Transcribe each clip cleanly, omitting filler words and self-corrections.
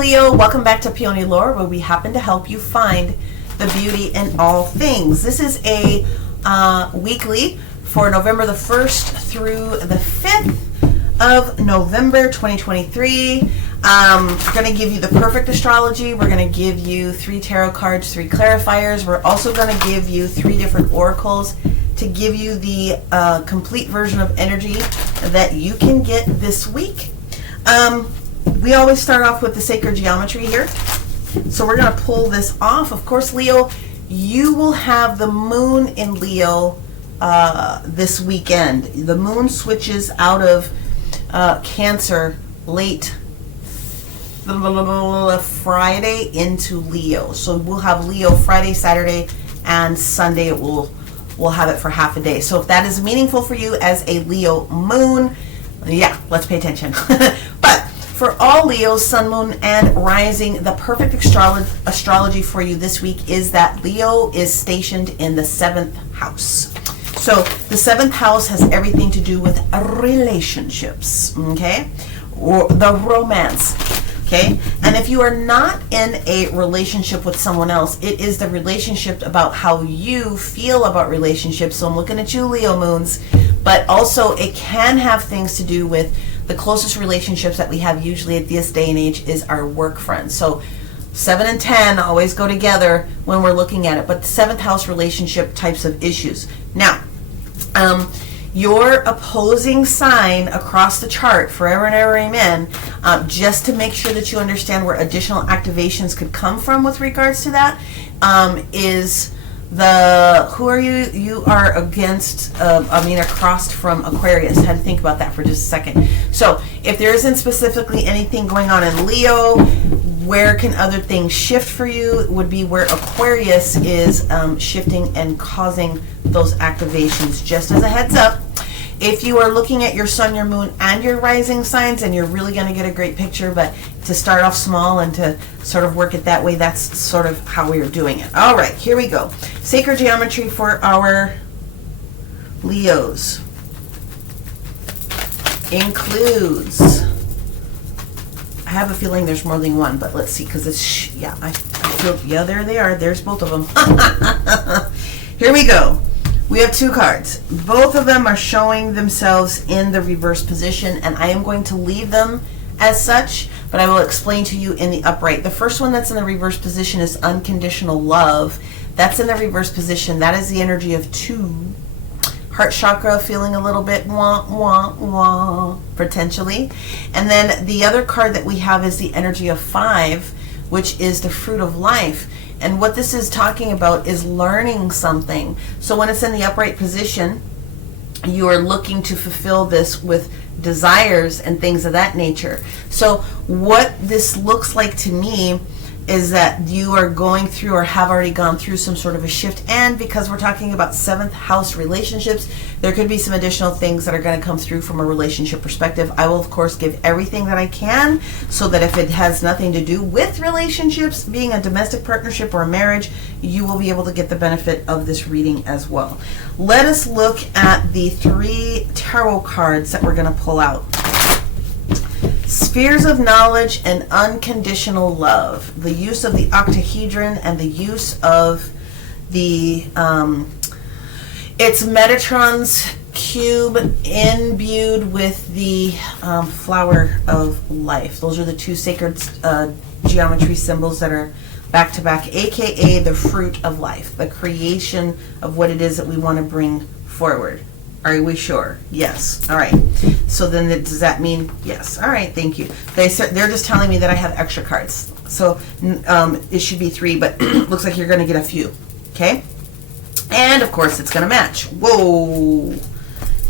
Leo, welcome back to Peony Lore, where we happen to help you find the beauty in all things. This is a weekly for November the 1st through the 5th of November 2023. We're going to give you the perfect astrology. We're going to give you 3 tarot cards, 3 clarifiers. We're also going to give you 3 different oracles to give you the complete version of energy that you can get this week. We always start off with the sacred geometry here. So we're going to pull this off. Of course, Leo, you will have the moon in Leo this weekend. The moon switches out of Cancer late Friday into Leo. So we'll have Leo Friday, Saturday, and Sunday. We'll have it for half a day. So if that is meaningful for you as a Leo moon, yeah, let's pay attention. But for all Leos, sun, moon, and rising, the perfect astrology for you this week is that Leo is stationed in the 7th house. So the 7th house has everything to do with relationships, okay? Or the romance, okay? And if you are not in a relationship with someone else, it is the relationship about how you feel about relationships. So I'm looking at you, Leo moons, but also it can have things to do with the closest relationships that we have usually at this day and age is our work friends. So 7 and 10 always go together when we're looking at it, but the 7th house relationship types of issues. Now, your opposing sign across the chart, forever and ever, amen, just to make sure that you understand where additional activations could come from with regards to that, is who are you? You are against, across from Aquarius. I had to think about that for just a second. So if there isn't specifically anything going on in Leo, where can other things shift for you would be where Aquarius is shifting and causing those activations. Just as a heads up, if you are looking at your sun, your moon, and your rising signs, and you're really going to get a great picture, but to start off small and to sort of work it that way, that's sort of how we are doing it. All right, here we go. Sacred geometry for our Leos includes, I have a feeling there's more than one, but let's see, because it's, I feel, there they are. There's both of them. Here we go. We have 2 cards. Both of them are showing themselves in the reverse position, and I am going to leave them as such, but I will explain to you in the upright. The first one that's in the reverse position is unconditional love. That's in the reverse position. That is the energy of 2. Heart chakra, feeling a little bit wah, wah, wah, potentially. And then the other card that we have is the energy of 5, which is the fruit of life. And what this is talking about is learning something. So when it's in the upright position, you are looking to fulfill this with desires and things of that nature. So what this looks like to me is that you are going through or have already gone through some sort of a shift. And because we're talking about 7th house relationships, there could be some additional things that are going to come through from a relationship perspective. I will, of course, give everything that I can so that if it has nothing to do with relationships, being a domestic partnership or a marriage, you will be able to get the benefit of this reading as well. Let us look at the 3 tarot cards that we're going to pull out. Spheres of knowledge and unconditional love. The use of the octahedron and the use of the it's Metatron's cube imbued with the flower of life. Those are the 2 sacred geometry symbols that are back to back, aka the fruit of life, the creation of what it is that we want to bring forward. Are we sure? Yes. All right. So then does that mean yes? All right. Thank you. They're just telling me that I have extra cards. So it should be 3, but looks like you're going to get a few. Okay. And of course it's going to match. Whoa.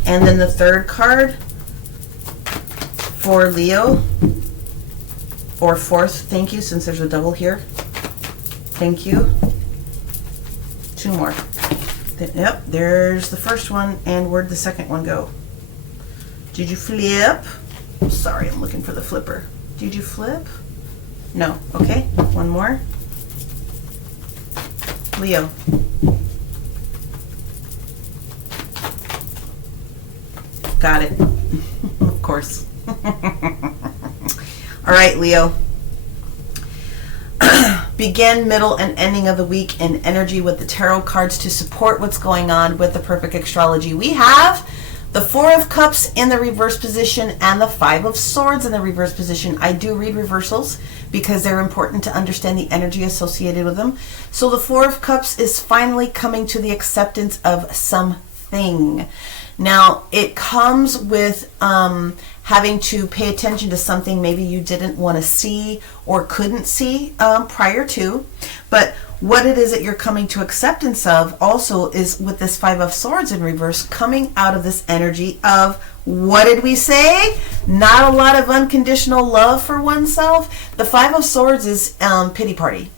And then the 3rd card for Leo, or 4th. Thank you, since there's a double here. Thank you. 2 more. Yep, there's the first one, and where'd the second one go? Did you flip? Sorry, I'm looking for the flipper. Did you flip? No. Okay, one more. Leo. Got it. Of course. All right, Leo. begin, middle, and ending of the week in energy with the tarot cards to support what's going on with the perfect astrology. We have the Four of Cups in the reverse position and the Five of Swords in the reverse position. I do read reversals because they're important to understand the energy associated with them. So the Four of Cups is finally coming to the acceptance of something. Now, it comes with having to pay attention to something maybe you didn't want to see or couldn't see prior to. But what it is that you're coming to acceptance of also is with this Five of Swords in reverse, coming out of this energy of, what did we say? Not a lot of unconditional love for oneself. The Five of Swords is pity party.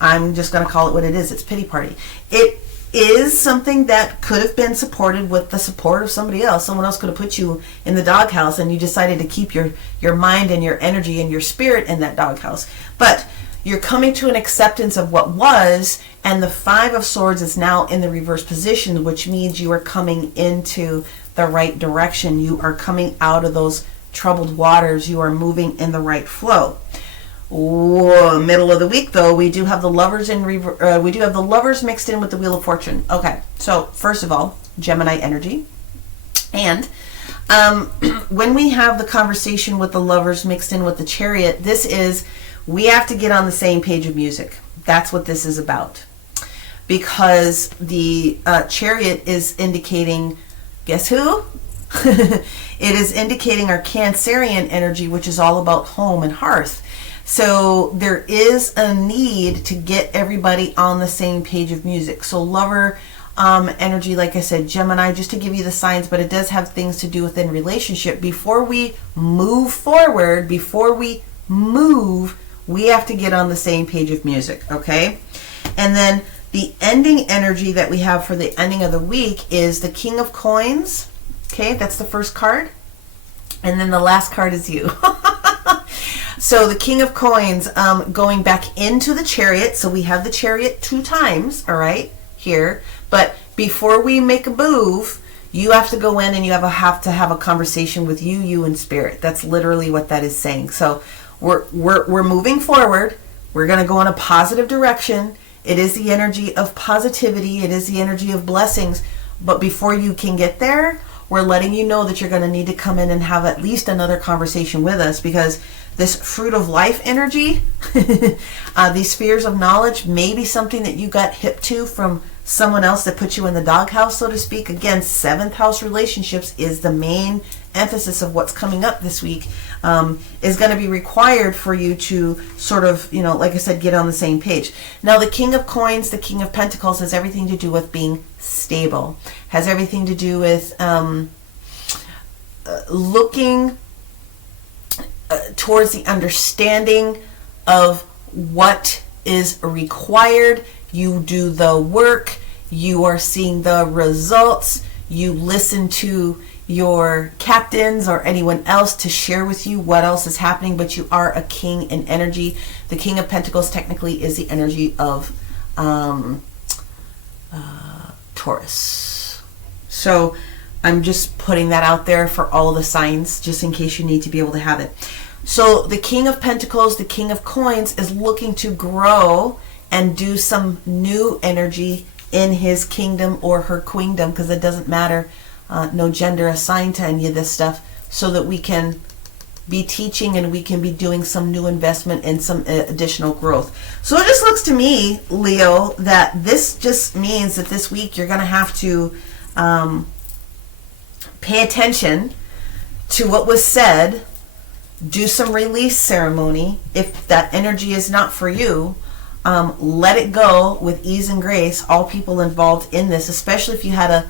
I'm just going to call it what it is. It's pity party. It is something that could have been supported with the support of somebody else. Someone else could have put you in the doghouse and you decided to keep your mind and your energy and your spirit in that doghouse. But you're coming to an acceptance of what was, and the Five of Swords is now in the reverse position, which means you are coming into the right direction. You are coming out of those troubled waters. You are moving in the right flow. Middle of the week, though, we do have the Lovers in we do have the Lovers mixed in with the Wheel of Fortune. Okay, so first of all, Gemini energy, and when we have the conversation with the Lovers mixed in with the Chariot, this is, we have to get on the same page of music. That's what this is about, because the Chariot is indicating, guess who? It is indicating our Cancerian energy, which is all about home and hearth. So there is a need to get everybody on the same page of music. So Lover energy, like I said, Gemini, just to give you the signs, but it does have things to do within relationship. Before we move forward, before we move, we have to get on the same page of music, okay? And then the ending energy that we have for the ending of the week is the King of Coins. Okay, that's the first card. And then the last card is you. So the King of Coins going back into the Chariot. So we have the Chariot 2 times, all right, here. But before we make a move, you have to go in and you have to have a conversation with you and Spirit. That's literally what that is saying. So we're moving forward. We're going to go in a positive direction. It is the energy of positivity. It is the energy of blessings. But before you can get there, we're letting you know that you're going to need to come in and have at least another conversation with us, because this fruit of life energy, these spheres of knowledge, may be something that you got hip to from someone else that put you in the doghouse, so to speak. Again, 7th house relationships is the main emphasis of what's coming up this week, is going to be required for you to sort of, like I said, get on the same page. Now, the King of Coins, the King of Pentacles, has everything to do with being stable, has everything to do with looking towards the understanding of what is required. You do the work, you are seeing the results, you listen to your captains or anyone else to share with you what else is happening, but you are a king in energy. The King of Pentacles technically is the energy of Taurus. So I'm just putting that out there for all the signs, just in case you need to be able to have it. So the King of Pentacles, the King of Coins, is looking to grow and do some new energy in his kingdom or her queendom, because it doesn't matter, no gender assigned to any of this stuff, so that we can be teaching and we can be doing some new investment and some additional growth. So it just looks to me, Leo, that this just means that this week you're going to have to pay attention to what was said, do some release ceremony. If that energy is not for you, let it go with ease and grace. All people involved in this, especially if you had a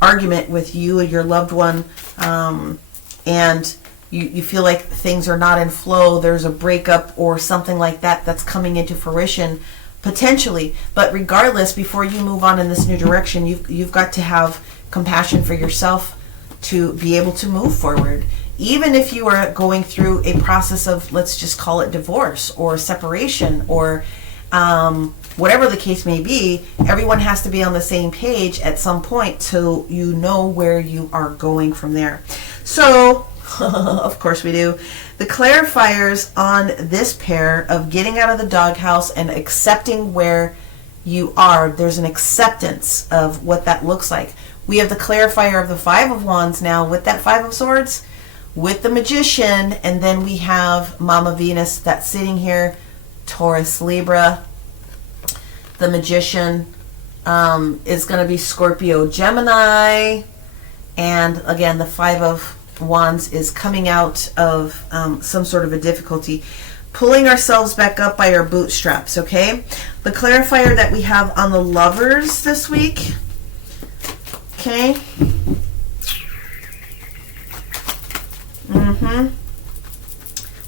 argument with you or your loved one, and you feel like things are not in flow, there's a breakup or something like that that's coming into fruition, potentially. But regardless, before you move on in this new direction, you've got to have compassion for yourself to be able to move forward. Even if you are going through a process of, let's just call it divorce or separation or whatever the case may be, everyone has to be on the same page at some point so you know where you are going from there. So, of course we do. The clarifiers on this pair of getting out of the doghouse and accepting where you are, there's an acceptance of what that looks like. We have the clarifier of the Five of Wands now with that Five of Swords, with the Magician, and then we have Mama Venus that's sitting here, Taurus, Libra. The Magician is going to be Scorpio, Gemini, and again, the Five of Wands is coming out of some sort of a difficulty, pulling ourselves back up by our bootstraps. Okay, the clarifier that we have on the Lovers this week. Okay.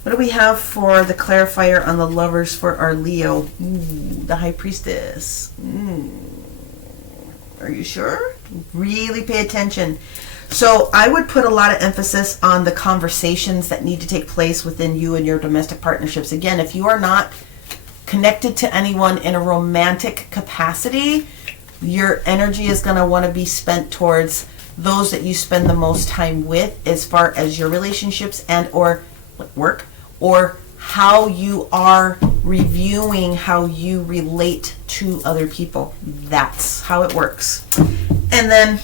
What do we have for the clarifier on the Lovers for our Leo? The High Priestess. Are you sure? Really pay attention. So I would put a lot of emphasis on the conversations that need to take place within you and your domestic partnerships. Again, if you are not connected to anyone in a romantic capacity, your energy is going to want to be spent towards those that you spend the most time with, as far as your relationships and or work, or how you are reviewing how you relate to other people. That's how it works. And then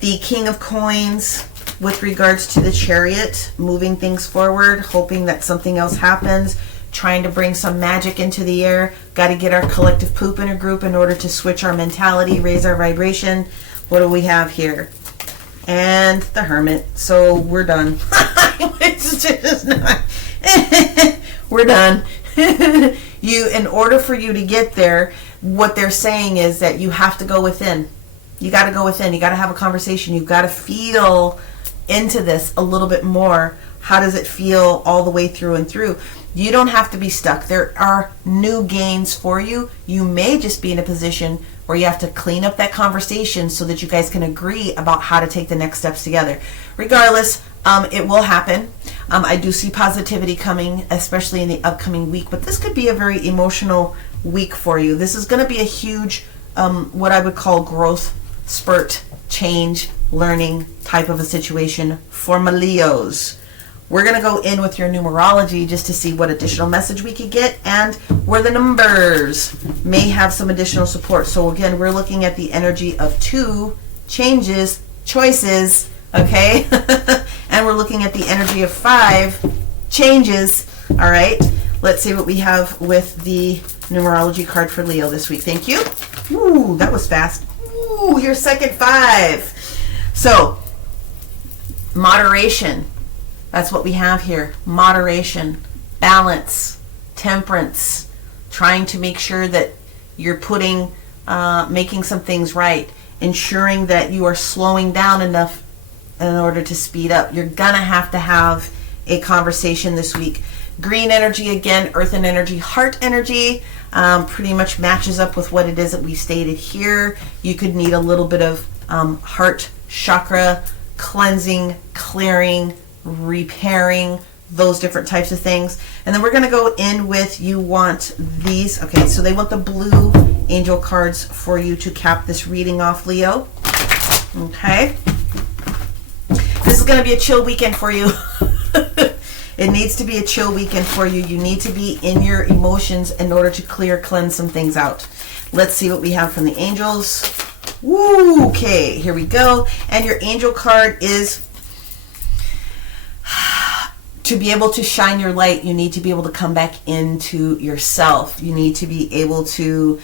the King of Coins with regards to the Chariot, moving things forward, hoping that something else happens, trying to bring some magic into the air. Got to get our collective poop in a group in order to switch our mentality, raise our vibration. What do we have here? And the Hermit. So we're done. It's just not. We're done. In order for you to get there, what they're saying is that you have to go within. You got to go within. You got to have a conversation. You've got to feel into this a little bit more. How does it feel all the way through and through? You don't have to be stuck. There are new gains for you. You may just be in a position where you have to clean up that conversation so that you guys can agree about how to take the next steps together. Regardless, it will happen. I do see positivity coming, especially in the upcoming week, but this could be a very emotional week for you. This is going to be a huge, what I would call growth spurt, change, learning type of a situation for my Leos. We're going to go in with your numerology just to see what additional message we could get and where the numbers may have some additional support. So again, we're looking at the energy of 2 changes, choices, okay? And we're looking at the energy of 5 changes, all right? Let's see what we have with the numerology card for Leo this week. Thank you. Ooh, that was fast. Ooh, your second 5. So, moderation. That's what we have here. Moderation, balance, temperance, trying to make sure that you're making some things right, ensuring that you are slowing down enough in order to speed up. You're gonna have a conversation this week. Green energy again, earthen energy, heart energy, pretty much matches up with what it is that we stated here. You could need a little bit of heart chakra cleansing, clearing, repairing, those different types of things. And then we're going to go in with, you want these. Okay, so they want the blue angel cards for you to cap this reading off, Leo. Okay. This is going to be a chill weekend for you. It needs to be a chill weekend for you. You need to be in your emotions in order to cleanse some things out. Let's see what we have from the angels. Woo, okay, here we go. And your angel card is, to be able to shine your light, you need to be able to come back into yourself. You need to be able to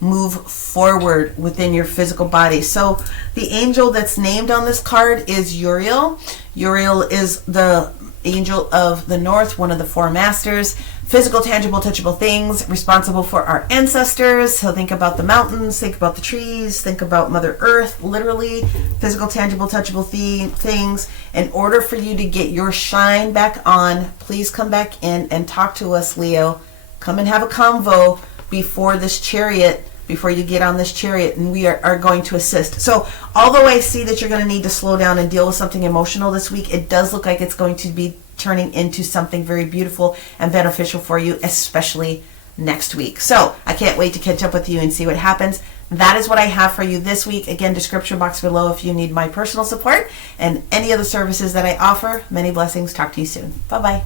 move forward within your physical body. So the angel that's named on this card is Uriel. Uriel is the angel of the north, one of the 4 masters. Physical, tangible, touchable things, responsible for our ancestors. So think about the mountains, think about the trees, think about Mother Earth, literally physical, tangible, touchable things. In order for you to get your shine back on, please come back in and talk to us, Leo. Come and have a convo before this chariot, before you get on this chariot, and we are going to assist. So although I see that you're going to need to slow down and deal with something emotional this week, it does look like it's going to be turning into something very beautiful and beneficial for you, especially next week. So I can't wait to catch up with you and see what happens. that is what I have for you this week. Again, description box below if you need my personal support and any other services that I offer. Many blessings. Talk to you soon. Bye-bye.